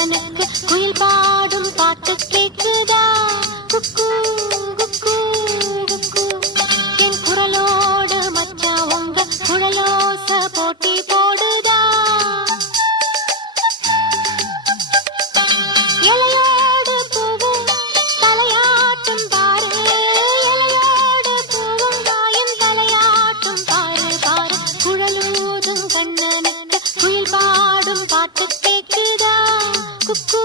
கண்ணனுக்கு குயில் பாடும் பாட்டு கேக்குதா? குக்கு குக்கு குக்கு. என் குரலோடு மச்சா உங்க குழலோச போட்டி போடுதா? இலையோடு பூவும் தலையாட்டும் பாரு, இலையோடு பூவும் தாயும் தலையாட்டும் பாரு பாரு. குழலூதும் கண்ணனுக்கு குயில் பாடும் பாட்டு கேக்குதா? குக்கு